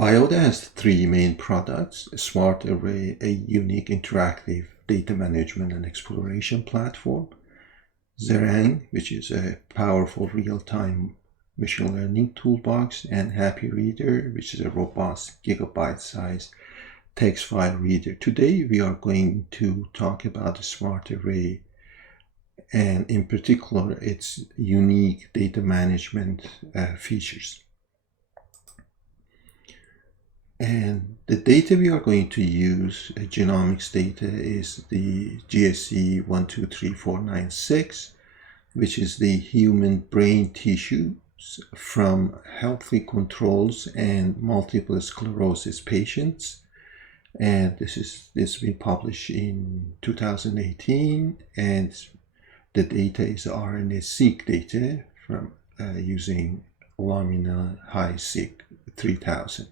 Bioada has three main products: SmartArray, a unique interactive data management and exploration platform; Zerang, which is a powerful real-time machine learning toolbox; and Happy Reader, which is a robust gigabyte-sized text file reader. Today we are going to talk about the SmartArray and in particular its unique data management features. And the data we are going to use, genomics data, is the GSE 123496, which is the human brain tissues from healthy controls and multiple sclerosis patients. And this has been published in 2018, and the data is RNA-seq data from using Lamina High-seq 3000.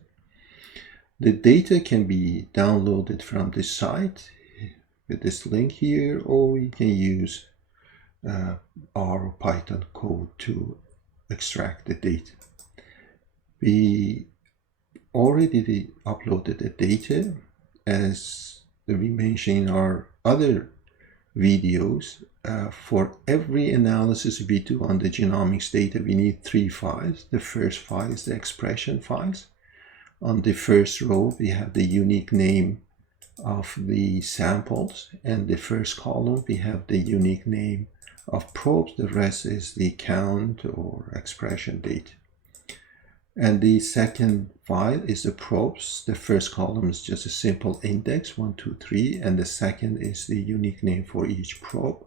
The data can be downloaded from this site with this link here, or you can use R Python code to extract the data. We already uploaded the data, as we mentioned in our other videos. For every analysis we do on the genomics data, we need three files. The first file is the expression files. On the first row, we have the unique name of the samples, and the first column we have the unique name of probes. The rest is the count or expression data. And the second file is the probes. The first column is just a simple index 1, 2, 3, and the second is the unique name for each probe.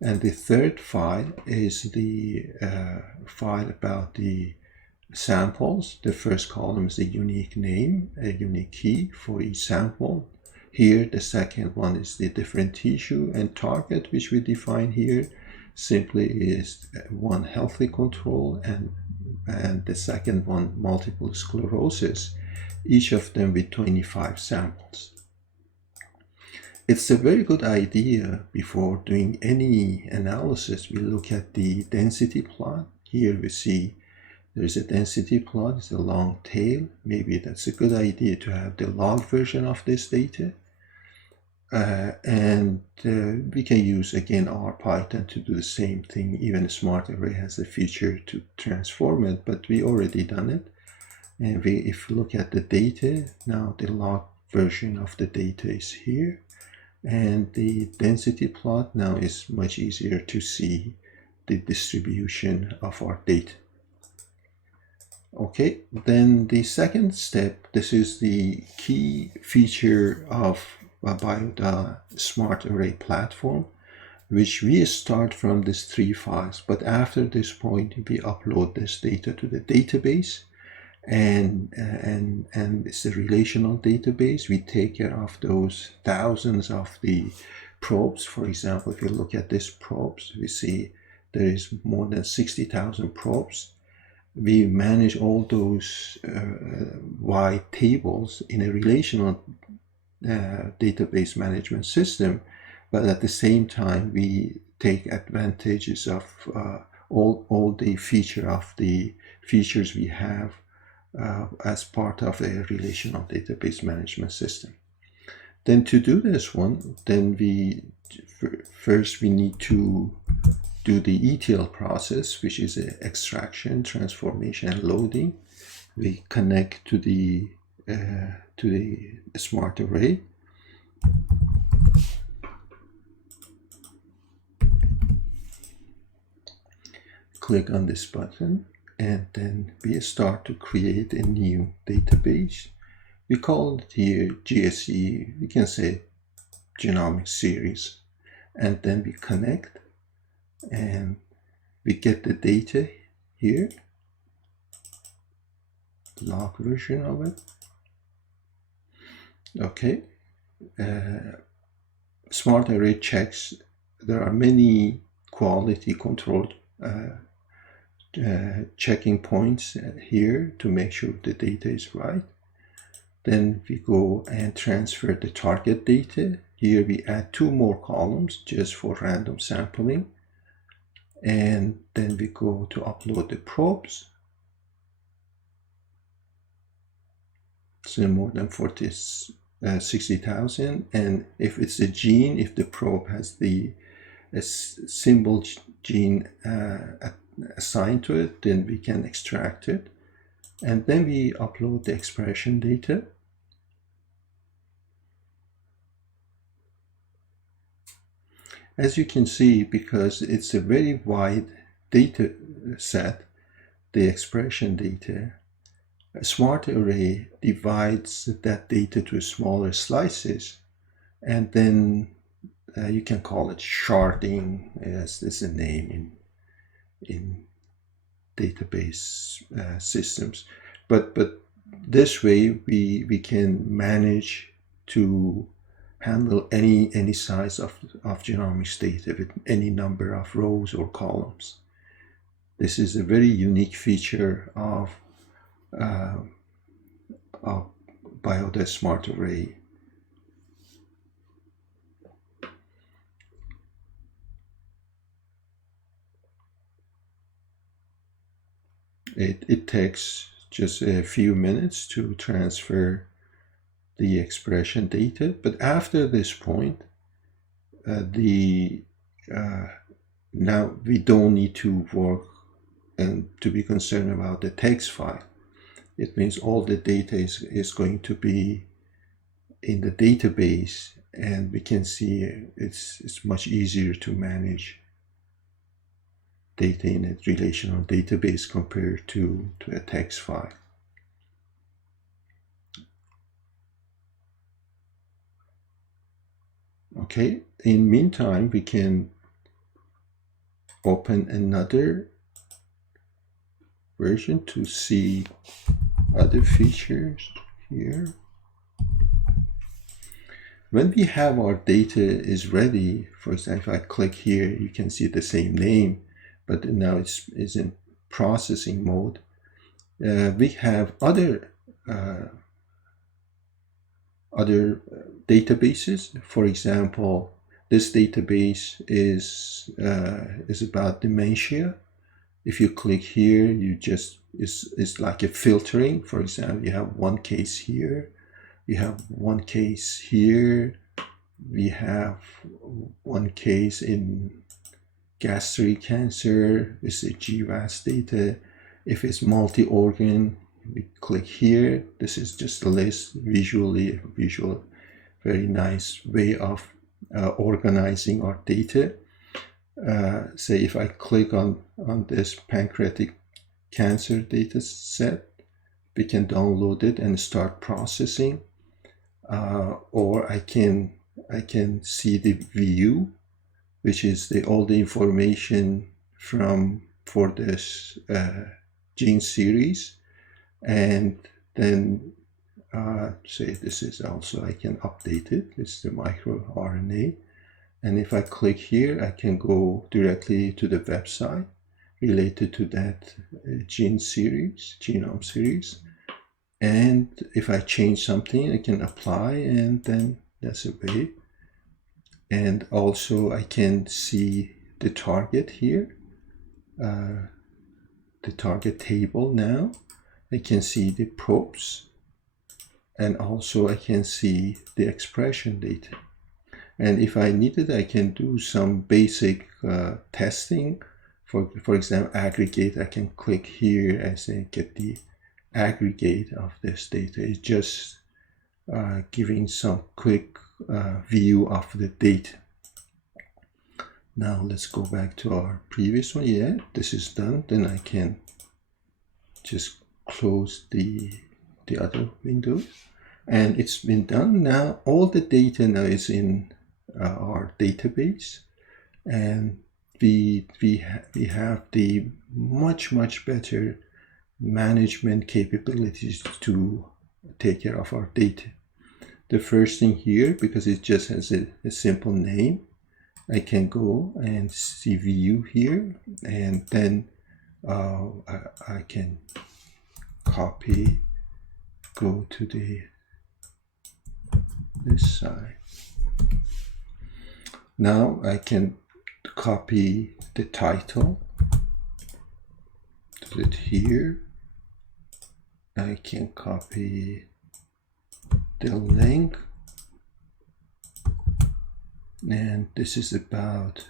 And the third file is the file about the samples. The first column is a unique name, a unique key for each sample. Here, the second one is the different tissue and target, which we define here. Simply is one healthy control, and the second one multiple sclerosis, each of them with 25 samples. It's a very good idea before doing any analysis. We look at the density plot. Here we see there's a density plot, it's a long tail. Maybe that's a good idea to have the log version of this data. We can use again R Python to do the same thing. Even SmartArray has a feature to transform it, but we already done it. And if we look at the data, now the log version of the data is here. And the density plot now is much easier to see the distribution of our data. Okay, then the second step, this is the key feature of Bioada SmartArray platform, which we start from these three files, but after this point we upload this data to the database, and it's a relational database. We take care of those thousands of the probes. For example, if you look at these probes, we see there is more than 60,000 probes. We manage all those wide tables in a relational database management system, but at the same time we take advantages of all the features we have as part of a relational database management system. Then to do this one, then first we need to do the ETL process, which is extraction, transformation, and loading. We connect to the SmartArray. Click on this button, and then we start to create a new database. We call it here GSE, we can say genomics series, and then we connect, and we get the data here, log version of it. Okay, SmartArray checks. There are many quality control checking points here to make sure the data is right. Then we go and transfer the target data. Here we add two more columns just for random sampling. And then we go to upload the probes. so more than 60,000. And if it's a gene, if the probe has the symbol gene assigned to it, then we can extract it. And then we upload the expression data. As you can see, because it's a very wide data set, the expression data, SmartArray divides that data to smaller slices, and then you can call it sharding, as is a name in database systems. But this way we can manage to handle any size of genomics data with any number of rows or columns. This is a very unique feature of Bioada SmartArray. It takes just a few minutes to transfer the expression data, but after this point, now we don't need to work and to be concerned about the text file. It means all the data is going to be in the database, and we can see it's much easier to manage data in a relational database compared to a text file. Okay, in meantime, we can open another version to see other features here. When we have our data is ready, for example, if I click here, you can see the same name, but now it's in processing mode. We have other databases. For example, this database is about dementia. If you click here, you just it's like a filtering. For example, you have one case here, you have one case here, we have one case in gastric cancer. It's a GWAS data. If it's multi-organ, we click here. This is just a list, visual, very nice way of organizing our data. Say if I click on this pancreatic cancer data set, we can download it and start processing, or I can see the view, which is all the information for this gene series, and then say this is also, I can update it. It's the microRNA, and if I click here, I can go directly to the website related to that genome series. And if I change something, I can apply, and then that's a way. And also I can see the target here, the target table now. I can see the probes, and also I can see the expression data. And if I needed, I can do some basic testing. For example, aggregate, I can click here and say get the aggregate of this data. It's just giving some quick view of the data. Now let's go back to our previous one. Yeah, this is done. Then I can just close the other windows, and it's been done. Now all the data now is in our database, and we have the much better management capabilities to take care of our data. The first thing here, because it just has a simple name, I can go and see view here, and then I can copy, go to this side. Now I can copy the title, put it here. I can copy the link, and this is about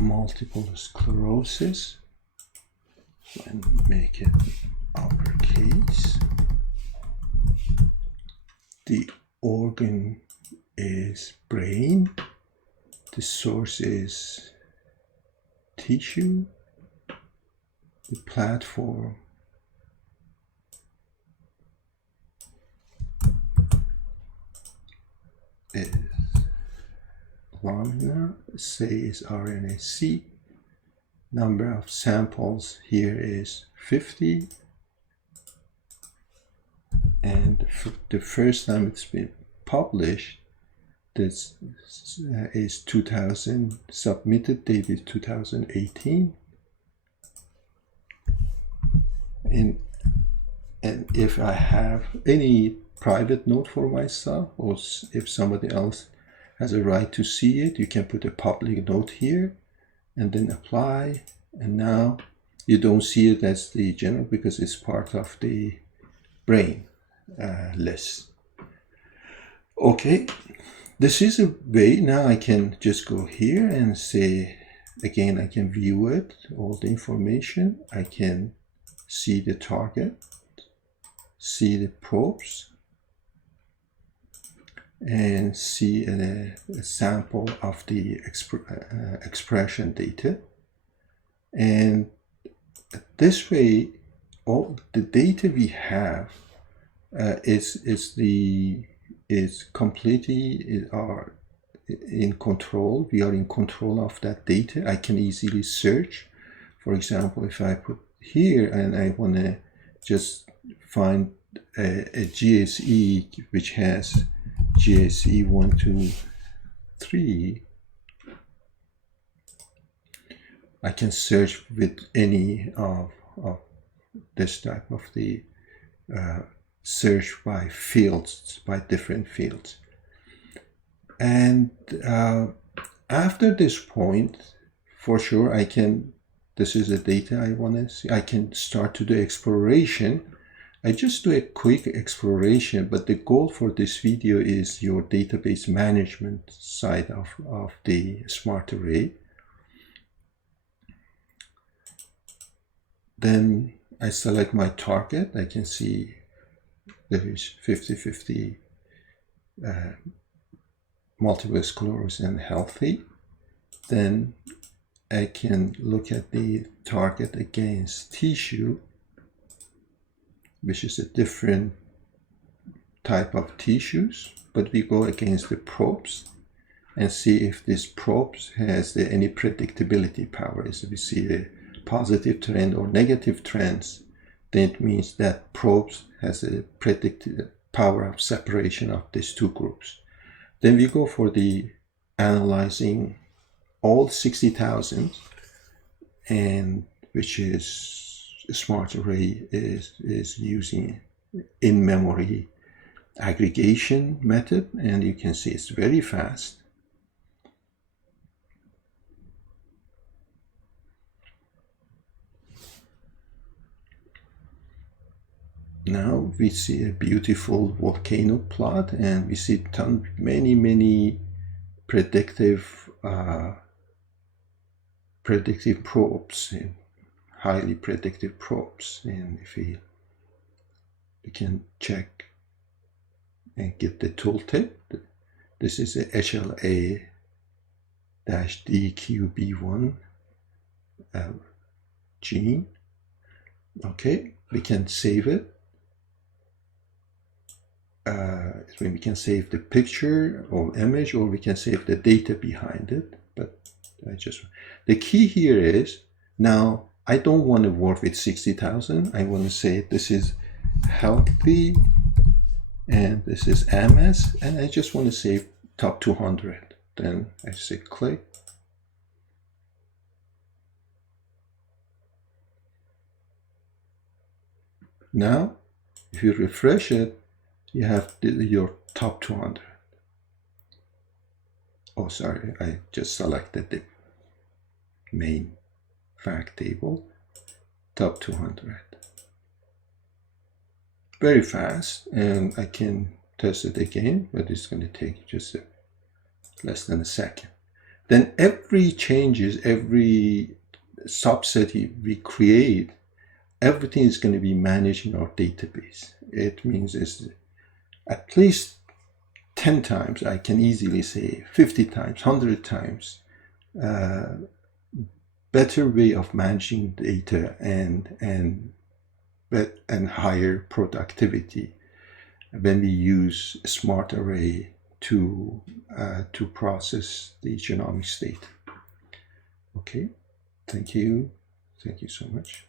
multiple sclerosis, and make it uppercase. The organ is brain, the source is tissue, the platform is lamina, say is RNA-seq, number of samples here is 50, and the first time it's been published, this is 2000, submitted date is 2018, and if I have any private note for myself, or if somebody else has a right to see it, you can put a public note here and then apply, and now you don't see it as the general because it's part of the brain list. Okay, this is a way. Now I can just go here and say, again, I can view it, all the information. I can see the target, see the probes, and see a sample of the expression data. And this way, all the data we have is completely in control. We are in control of that data. I can easily search. For example, if I put here and I want to just find a GSE which has GSE 1, 2, 3, I can search with any of this type of the search by fields, by different fields. And after this point, for sure, I can, this is the data I want to see, I can start to do exploration. I just do a quick exploration, but the goal for this video is your database management side of the SmartArray. Then I select my target. I can see there is 50-50 multiple sclerosis and healthy. Then I can look at the target against tissue, which is a different type of tissues, but we go against the probes and see if this probes has any predictability power. So we see a positive trend or negative trends, then it means that probes has a predicted power of separation of these two groups. Then we go for the analyzing all 60,000, and which is SmartArray is using in-memory aggregation method, and you can see it's very fast. Now we see a beautiful volcano plot, and we see many predictive probes, highly predictive probes. And if we can check and get the tooltip, this is a HLA-DQB1 gene. Okay, we can save it. We can save the picture or image, or we can save the data behind it. But the key here is, now I don't want to work with 60,000. I want to say this is healthy and this is MS, and I just want to save top 200. Then I say click. Now if you refresh it, you have your top 200. Oh, sorry, I just selected the main fact table, top 200. very fast, and I can test it again, but it's going to take just less than a second. Then every changes, every subset we create, everything is going to be managed in our database. It means it's at least 10 times, I can easily say 50 times, 100 times better way of managing data and higher productivity when we use SmartArray to process the genomics data. Okay, thank you so much.